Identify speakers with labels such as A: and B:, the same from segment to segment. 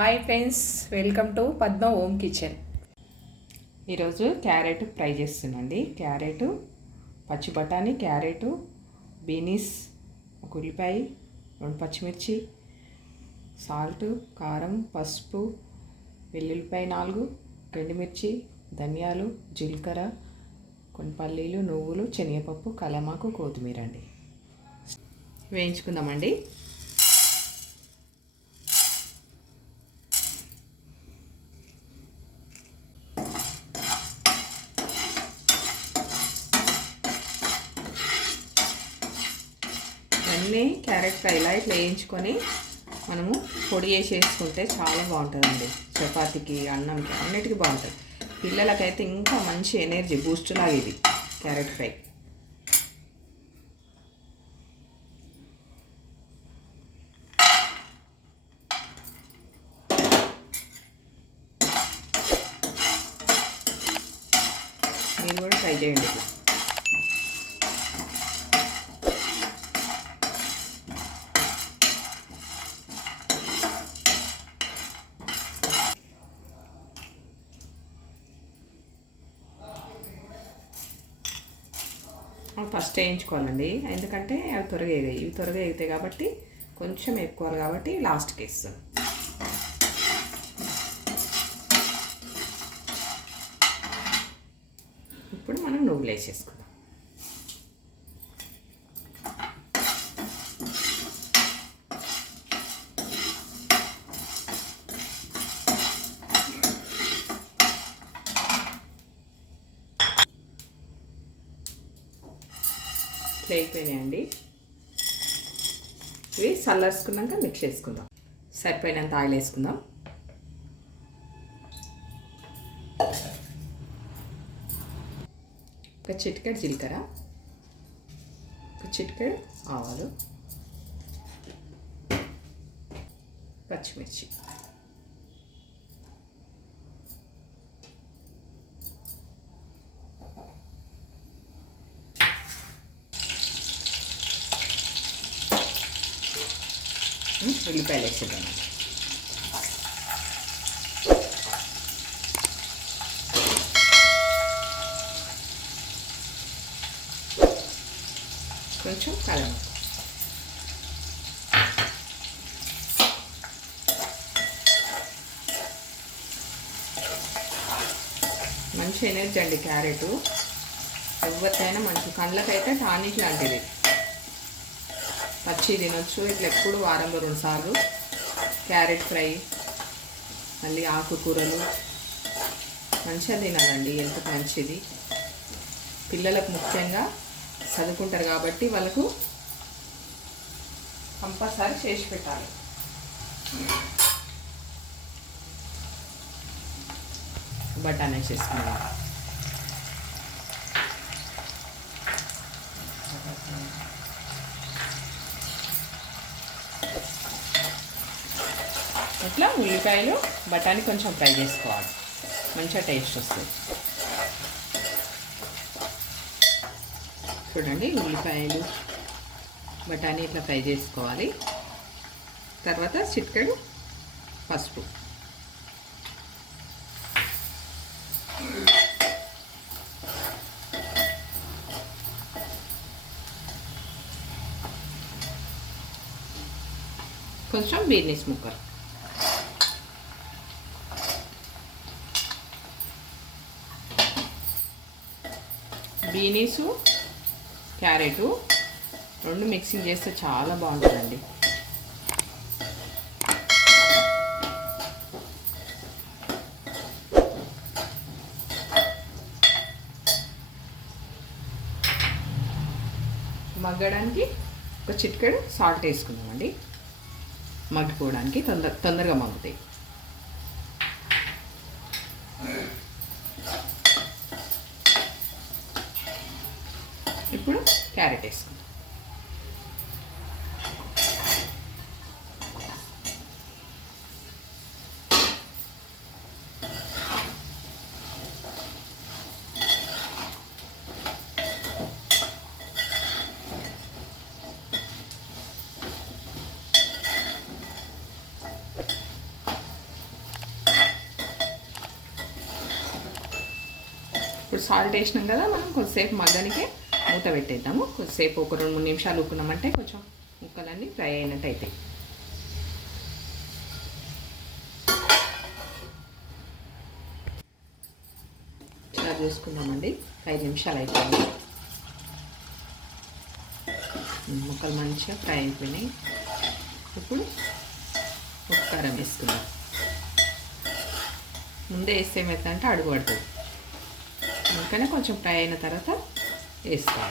A: Hi friends welcome to Padma home kitchen. ఈరోజు carrot fry చేస్తున్నాండి carrot పచ్చి బఠానీ క్యారెట్ బీనీస్ ఒక ఉల్లిపాయ రెండు పచ్చిమిర్చి సాల్ట్ కారం పసుపు వెల్లుల్లిపాయ నాలుగు ఎండుమిర్చి ధనియాలు జీలకర్ర కొన్ని పల్లీలు నువ్వులు శనగపప్పు కలమాకు కొత్తిమీర అండి. వేయించుకుందామండి. ఇవన్నీ క్యారెట్ ఫ్రైలా ఇట్లా వేయించుకొని మనము పొడి చేసేసుకుంటే చాలా బాగుంటుందండి. చపాతీకి అన్నంకి అన్నిటికీ బాగుంటుంది. పిల్లలకైతే ఇంకా మంచి ఎనర్జీ బూస్ట్ లాగా ఇది క్యారెట్ ఫ్రై. మీరు కూడా ట్రై చేయండి. ఫస్ట్ వేయించుకోవాలండి. ఎందుకంటే అవి త్వరగా ఎగాయి ఇవి త్వరగా ఎగుతాయి కాబట్టి కొంచెం ఎక్కువాలి కాబట్టి లాస్ట్కి వేస్తాం ఇప్పుడు మనం నువ్వులు వేసేసుకుందాం ఇట్లా అయిపోయినాయండి ఇవి చల్లర్చుకున్నాక మిక్స్ చేసుకుందాం. సరిపోయినంత ఆయిల్ వేసుకుందాం. ఒక చిటికెడు జీలకర్ర ఒక చిటికెడు ఆవాలు పచ్చిమిర్చి. ఉల్లిపాయలు వేసేద్దాం. కొంచెం కలమ మంచి ఎనర్జీ అండి క్యారెట్. ఎవరికైనా మంచి. కళ్ళకైతే టానిక్ లాంటిది. పచ్చి తినొచ్చు. ఇట్లా ఎప్పుడు వారంలో రెండుసార్లు క్యారెట్ ఫ్రై మళ్ళీ ఆకుకూరలు. మంచిగా తినాలండి. ఎంత మంచిది. పిల్లలకు ముఖ్యంగా చదువుకుంటారు కాబట్టి వాళ్ళకు కంపల్సరీ చేసి పెట్టాలి. బఠానీ వేసేసుకున్నాం ఇట్లా ఉల్లిపాయలు బఠానీ కొంచెం ఫ్రై చేసుకోవాలి. మంచిగా టేస్ట్ వస్తుంది. చూడండి ఉల్లిపాయలు బఠానీ ఇట్లా ఫ్రై చేసుకోవాలి. తర్వాత చిట్కడు పసుపు. కొంచెం బీర్నీస్ ముక్కలు. బీనీసు క్యారెటు రెండు మిక్సింగ్ చేస్తే చాలా బాగుంటుందండి. మగ్గడానికి ఒక చిటికెడు సాల్ట్ వేసుకుందామండి. మగ్గిపోవడానికి తొందర తొందరగా మగ్గుతాయి. ఇప్పుడు క్యారెట్ ఇప్పుడు సాల్ట్ వేసినాం కదా మనం కొద్దిసేపు మగ్గనికే మూత పెట్టేద్దాము. కొద్దిసేపు ఒక రెండు మూడు నిమిషాలు ఉక్కున్నామంటే కొంచెం ముక్కలన్నీ ఫ్రై అయినట్టు అవుతాయి ఇలా చూసుకుందామండి ఐదు నిమిషాలు అయిపోయింది. ముక్కలు మంచిగా ఫ్రై అయిపోయినాయి. ఇప్పుడు ఉప్పు కారం వేసుకుందాం. ముందే వేస్తే ఏమవుతుందంటే అడుగు పడుతుంది. అందుకనే కొంచెం ఫ్రై అయిన తర్వాత వేస్తాం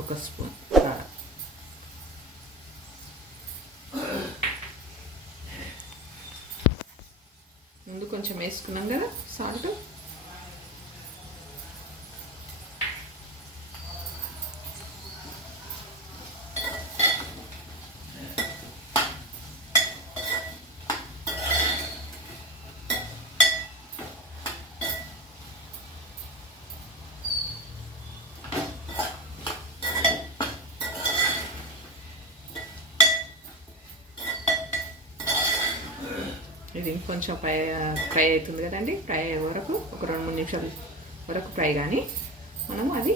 A: ఒక స్పూన్ కారం. ముందు కొంచెం వేసుకున్నాం కదా సాల్ట్. ఇది ఇంకొంచెం ఫ్రై ఫ్రై అవుతుంది కదండి ఫ్రై అయ్యే వరకు ఒక రెండు మూడు నిమిషాలు వరకు ఫ్రై కానీ మనం అది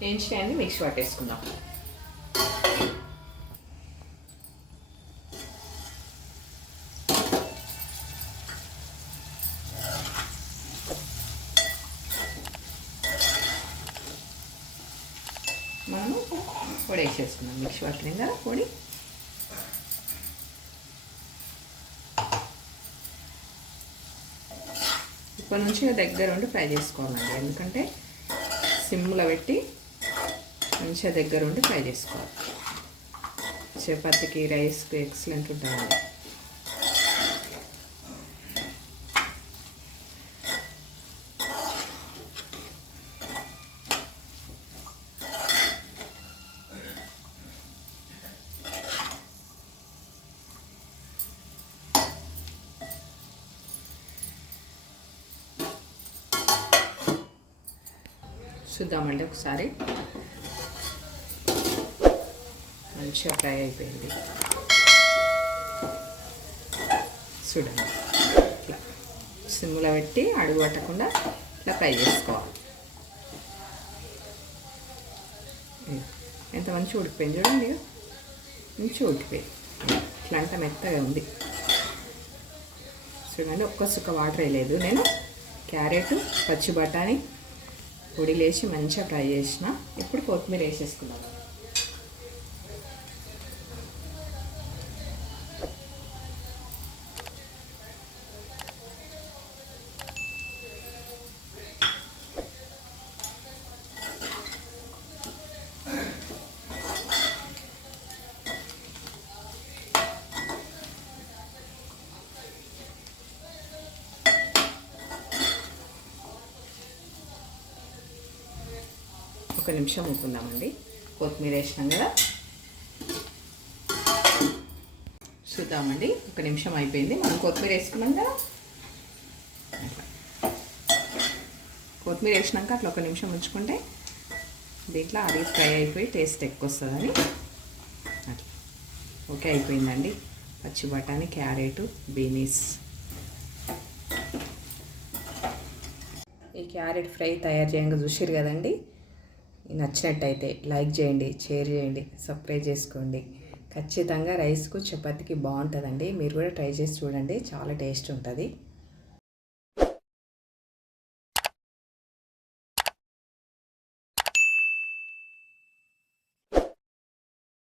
A: వేయించినాయని మిక్స్ పట్టేసుకుందాం. మనము పొడి వేసేసుకుందాం మిక్సీ పట్టిన పొడి. ఇప్పటి నుంచి దగ్గర ఉండి ఫ్రై చేసుకోవాలండి. ఎందుకంటే సిమ్లో పెట్టి మంచిగా దగ్గర ఉండి ఫ్రై చేసుకోవాలి. చపాతీకి రైస్కి ఎక్సలెంట్ ఉంటుందండి. చూద్దామండి ఒకసారి. మంచిగా ఫ్రై అయిపోయింది. చూడండి. ఇట్లా సిమ్లో పెట్టి అడుగు పట్టకుండా ఇట్లా ఫ్రై చేసుకోవాలి. ఎంత మంచిగా ఉడికిపోయింది చూడండి. మంచి మంచిగా ఉడికిపోయింది. ఇట్లా అంత మెత్తగా ఉంది. చూడండి ఒక్క సుక్క వాటర్ వేయలేదు. నేను క్యారెట్ పచ్చి బఠానీ పొడి లేచి మంచిగా ఫ్రై చేసిన. ఇప్పుడు కొత్తిమీర వేసేసుకున్నాను ఒక నిమిషం ఉప్పుకుందామండి కొత్తిమీర వేసినాం కదా. చూద్దామండి. ఒక నిమిషం అయిపోయింది. మనం కొత్తిమీర వేసుకున్నాం కదా. కొత్తిమీర వేసినాక అట్లా ఒక నిమిషం ఉంచుకుంటే దీంట్లో అది ఫ్రై అయిపోయి టేస్ట్ ఎక్కువ వస్తుందని. అట్లా. ఓకే అయిపోయిందండి. పచ్చి బఠానీ క్యారెట్ బీనీస్. ఈ క్యారెట్ ఫ్రై తయారు చేయంగా చూసారు కదండి. నచ్చినట్టయితే లైక్ చేయండి షేర్ చేయండి సబ్స్క్రైబ్ చేసుకోండి. ఖచ్చితంగా రైస్కు చపాతీకి బాగుంటుందండి. మీరు కూడా ట్రై చేసి చూడండి. చాలా టేస్ట్ ఉంటుంది.